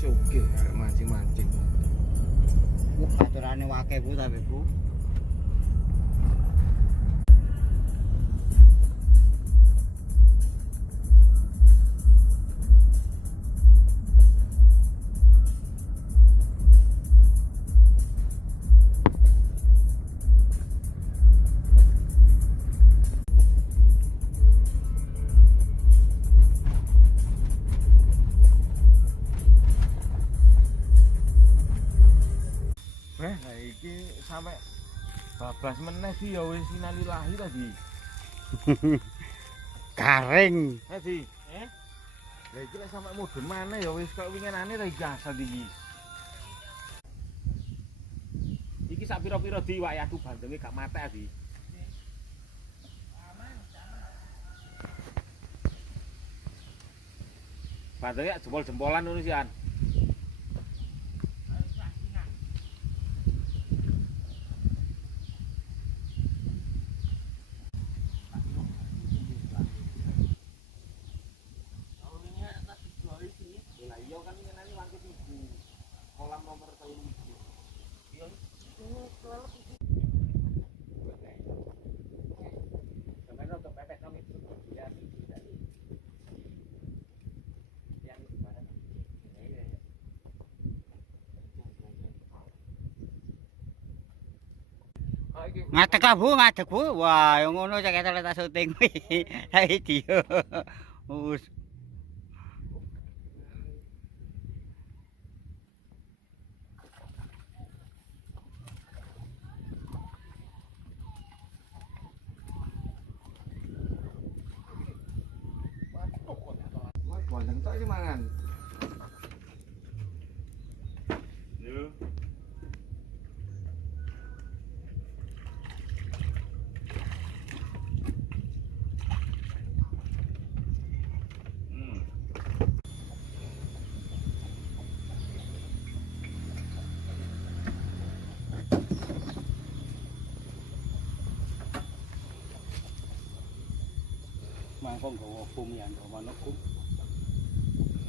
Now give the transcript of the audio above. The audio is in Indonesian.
Oke, arek mancing-mancing. Aturane wake Bu tapi Bu. Nah, iki sampai bablas meneh di ya wis sinalillahi tadi. Garing. Di. Lah iki lek sampai mudhun maneh ya wis koyo winginane ra biasa iki. Iki sak pira-pira di wae aku bandenge gak matek di. Bandenge jempol-jempolan ngono sih an. Kolam nomor 1. Iya. Sampai untuk pepes kami terus ya. Yang gimana? Iya. Ngadeg lah Bu, ngadeg Bu. Wah, yang ngono cek tak syuting kuwi. Ha video. Wus. Wah, bandeng tok iki mangan. Yo. Mangkong gawa bumi yang gawa kum.